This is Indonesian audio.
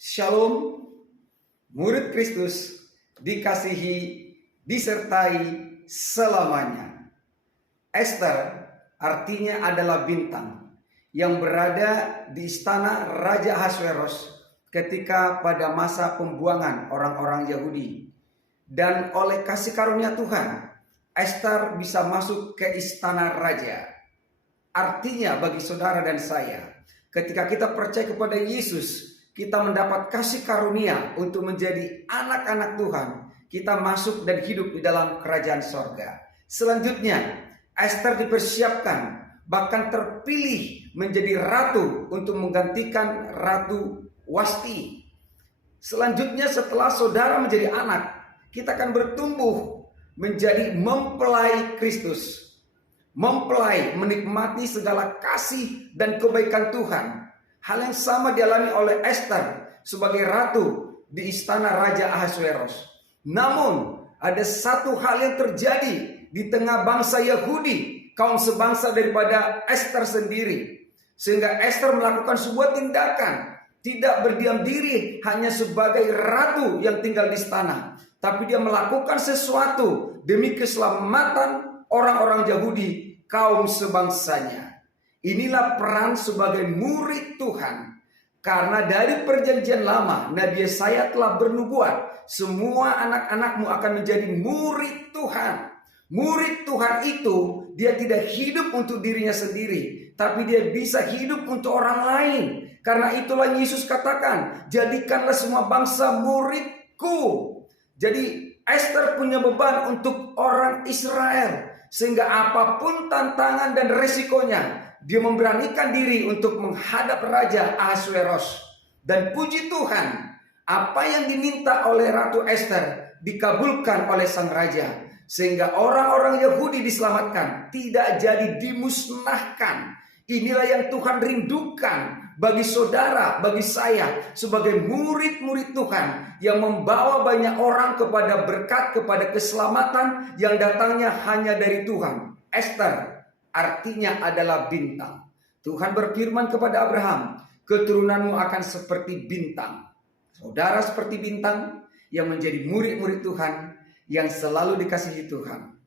Shalom, murid Kristus dikasihi, disertai selamanya. Esther artinya adalah bintang yang berada di istana Raja Ahasveros ketika pada masa pembuangan orang-orang Yahudi. Dan oleh kasih karunia Tuhan, Esther bisa masuk ke istana raja. Artinya bagi saudara dan saya, ketika kita percaya kepada Yesus, kita mendapat kasih karunia untuk menjadi anak-anak Tuhan. Kita masuk dan hidup di dalam kerajaan sorga. Selanjutnya, Esther dipersiapkan, bahkan terpilih menjadi ratu untuk menggantikan Ratu Wasti. Selanjutnya, setelah saudara menjadi anak, kita akan bertumbuh menjadi mempelai Kristus. Mempelai, menikmati segala kasih dan kebaikan Tuhan. Hal yang sama dialami oleh Esther sebagai ratu di istana Raja Ahasveros. Namun ada satu hal yang terjadi di tengah bangsa Yahudi, kaum sebangsa daripada Esther sendiri. Sehingga Esther melakukan sebuah tindakan, tidak berdiam diri hanya sebagai ratu yang tinggal di istana, tapi dia melakukan sesuatu demi keselamatan orang-orang Yahudi, kaum sebangsanya. Inilah peran sebagai murid Tuhan. Karena dari perjanjian lama, Nabi Yesaya telah bernubuat, semua anak-anakmu akan menjadi murid Tuhan. Murid Tuhan itu, dia tidak hidup untuk dirinya sendiri, tapi dia bisa hidup untuk orang lain. Karena itulah Yesus katakan, jadikanlah semua bangsa muridku. Jadi Esther punya beban untuk orang Israel, sehingga apapun tantangan dan resikonya, dia memberanikan diri untuk menghadap Raja Ahasveros. Dan puji Tuhan, apa yang diminta oleh Ratu Esther dikabulkan oleh sang raja, sehingga orang-orang Yahudi diselamatkan, tidak jadi dimusnahkan. Inilah yang Tuhan rindukan bagi saudara, bagi saya sebagai murid-murid Tuhan yang membawa banyak orang kepada berkat, kepada keselamatan yang datangnya hanya dari Tuhan. Esther artinya adalah bintang. Tuhan berfirman kepada Abraham, keturunanmu akan seperti bintang. Saudara seperti bintang yang menjadi murid-murid Tuhan yang selalu dikasihi Tuhan.